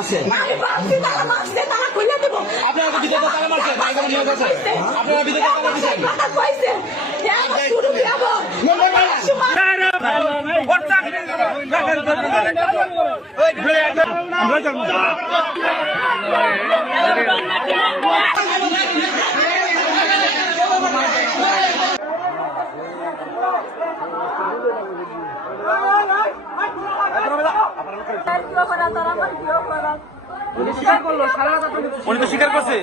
আছে আপনারা বিদেশে তালা মারছেন আপনারা বিদেশে তালা দিচ্ছেন উনি তো স্বীকার করছে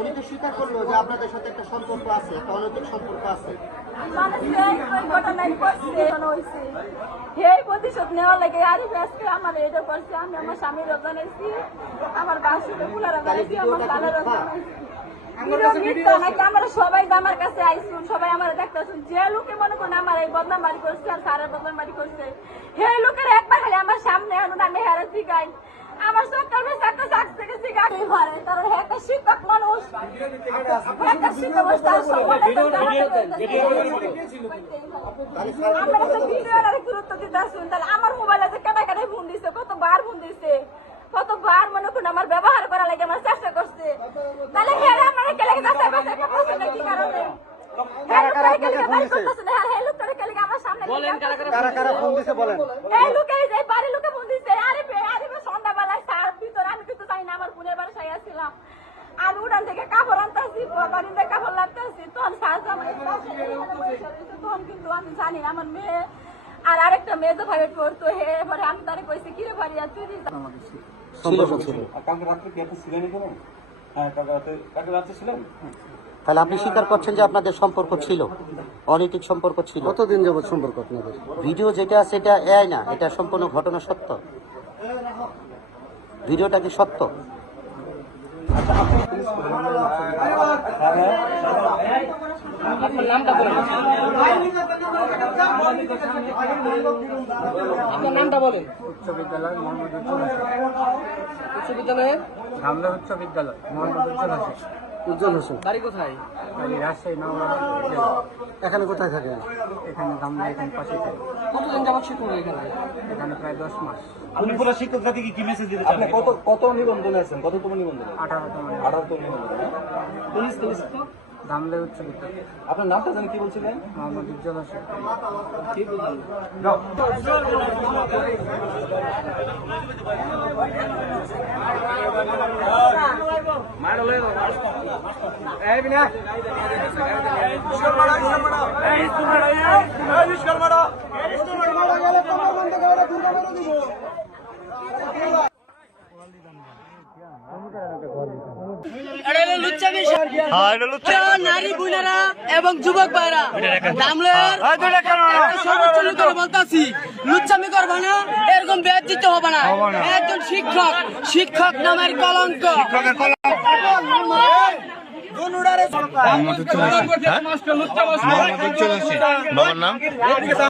উনি তো স্বীকার করলো যে আপনাদের সাথে একটা সম্পর্ক আছে, একটা অনৈতিক সম্পর্ক আছে। প্রতিশোধ নেওয়ার লাগে আরিফ আজকে আমার এটা করছে, আমি আমার স্বামীর জানাইছি, আমার বাসুকে পুলারা জানাইছি, আমার লালেরও জানাইছি। আমরা সবাই আমার কাছে আইসুন, সবাই আমার দেখতেছুন, যে লোকে মনে করেন আমার এই বদনাম বাড়ি করছে আর সারের বদনাম বাড়ি করছে, সেই লোকের একবার খালি আমার সামনে আনুন, আমি হেরে শিখাই। আমার সরকার একটা চাকরি থেকে শিখাই ভারে, কারণ একটা শিক্ষক মানুষ, একটা শিক্ষক আমরা তো ভিডিওটার গুরুত্ব দিতে আসুন। তাহলে আমার মোবাইলে যে কেটা কেটাই ফোন দিচ্ছে, কতবার ফোন দিচ্ছে, কতবার মনে করেন আমার ব্যবহার করা লাগে আমার চেষ্টা করছে। তাহলে হেরে আমার কেলে চেষ্টা করছে একটা প্রশ্ন কি কারণে সন্ধ্যাবেলায় সার ভিতরে আমি কিন্তু জানি না আমার বোনের বাসায় আসছিলাম, আমি উড়ান থেকে কাপড় আনতেছি, বাড়ির থেকে কাপড় লাগতেছি, তখন তখন কিন্তু আমি জানি আমার মেয়ে আর আরেকটা মেয়ে তো ভাবে পড়তো, হে এবারে আমি তারে কইছি কিরে ভারি আর তুই তাহলে আপনি স্বীকার করছেন যে আপনাদের সম্পর্ক ছিল, অনৈতিক সম্পর্ক ছিল। কতদিন যাবত সম্পর্ক আপনাদের? ভিডিও যেটা আছে এটা এআই না, এটা সম্পূর্ণ ঘটনা সত্য। ভিডিওটা কি সত্য? আপনার নামটা বলেন, আপনার নামটা বলেন। উচ্চ বিদ্যালয় মোহাম্মদ উচ্চ বিদ্যালয়ের গামলা উচ্চ বিদ্যালয় মোহাম্মদ উজ্জ্বল হোসেন। বাড়ি কোথায়? রাজশাহী নওগাঁ। এখানে কোথায় থাকেন? এখানে গামলা, এখানে পাশে থাকে। কতদিন যাবত শিক্ষক এখানে? এখানে প্রায় 10 মাস। আপনি পুরো শিক্ষক জাতিকে কি মেসেজ দিতে চান? আপনি কত নিবন্ধনে আছেন? কততম নিবন্ধনে? 18তম 18তম নিবন্ধনে। কোন স্কুল? গামলা উচ্চ বিদ্যালয়। আপনার নামটা জানেন কি বলছিলেন? মোহাম্মদ উজ্জ্বল হোসেন। ঠিক বলছেন। মার লয়ে দাও। এই বিনা স্কুল মারা এই স্কুল মারা এই স্কুল মারা গেলে কমর বন্ধ করে দুর্গা মেরে দিব। নারী বোনেরা এবং যুবক ভাইরা বলতেছি, লুচ্চামি করবা না, এরকম বেজ্জিত হবে না। একজন শিক্ষক, শিক্ষক নামের কলঙ্ক। বাবার নাম